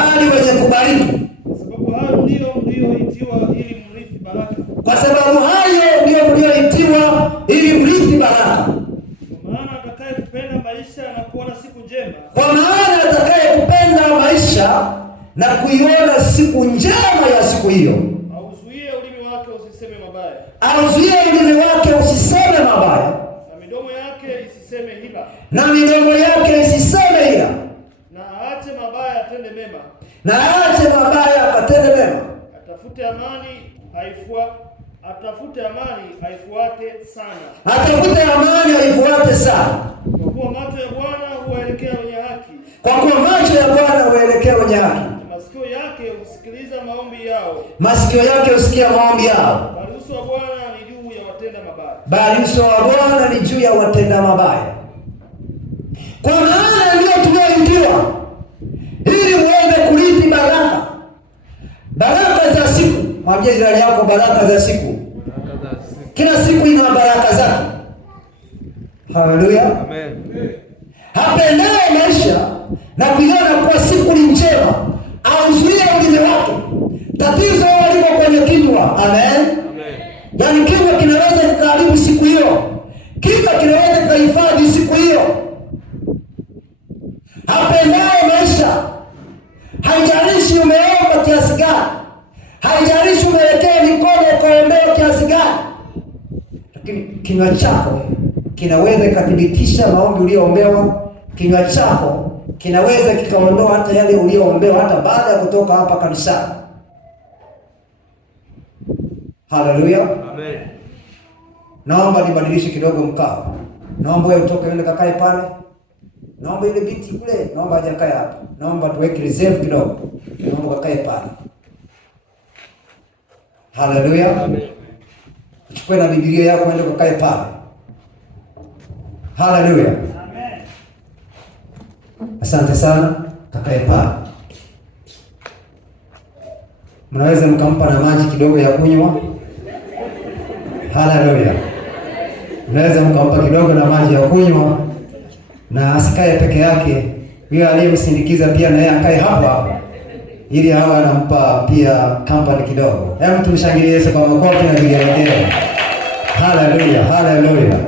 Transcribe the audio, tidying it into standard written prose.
bali wenye kubariki. Kwa sababu hayo ndio mlioitiwa ili mrithi baraka. Kwa maana atakayekupenda maisha na kuona siku njema. Kwa maana atakayekupenda maisha na kuiona siku njema ya siku hiyo. Auzuie ulimi wake usiseme mabaya. Auzuie ulimi wake usiseme mabaya. Na midomo yake isiseme hila. Na midomo yake isiseme hila. Na aache mabaya atende mema. Na aache mabaya atende mema. Atafute amani aifuate sana. Atafute amani aifuate sana. Kwa kuwa macho ya Bwana huwaelekea wenye haki. Kwa kuwa macho ya Bwana huwaelekea wenye haki. Masikio yake husikiliza maombi yao. Masikio yake husikia maombi yao. Bali uso wa Bwana ni juu ya watenda mabaya. Bali uso wa Bwana ni juu ya watenda mabaya. Kwa maana ndio tulioitiwa ili muweze kurithi baraka. Baraka za siku. Mwambie jirani yako baraka za siku. Kila siku ina baraka zake. Haleluya. Amen. Hapendaye maisha na kuiona kuwa siku ni njema, auzuie ulimi wake. Tatizo liko kwenye kinywa. Amen. Yaani kinywa kinaweza kukaribu siku hiyo. Kinywa kinaweza kuhifadhi siku hiyo. Hapendaye maisha, haijalishi umeomba kiasi gani, haijalishi umeelekea mikono ukaombewa kiasi gani, lakini kinywa chako kinaweza kuthibitisha maombi uliyoombewa. Kinywa chako kinaweza kikaondoa hata yale uliyoombewa hata baada ya kutoka hapa kanisani. Haleluya. Amen. Naomba nibadilishe kidogo mkao. Naomba wewe utoke uende kakae pale. Naomba ile biti kule, naomba aje kae hapa. Naomba tuweke reserve kidogo. Naomba kakae pale. Haleluya. Amen. Chukua na Biblia yako uende kakae pale. Haleluya. Amen. Asante sana, kakae pale. Mnaweza mkampa na maji kidogo ya kunywa. Haleluya. Mnaweza mkampa kidogo na maji ya kunywa, na asikae peke yake. Yule aliyemsindikiza pia naye akae hapa ili hawa anampa pia company kidogo. Hebu tumshangilie Yesu kwa makofi na vigelegele. Haleluya, haleluya.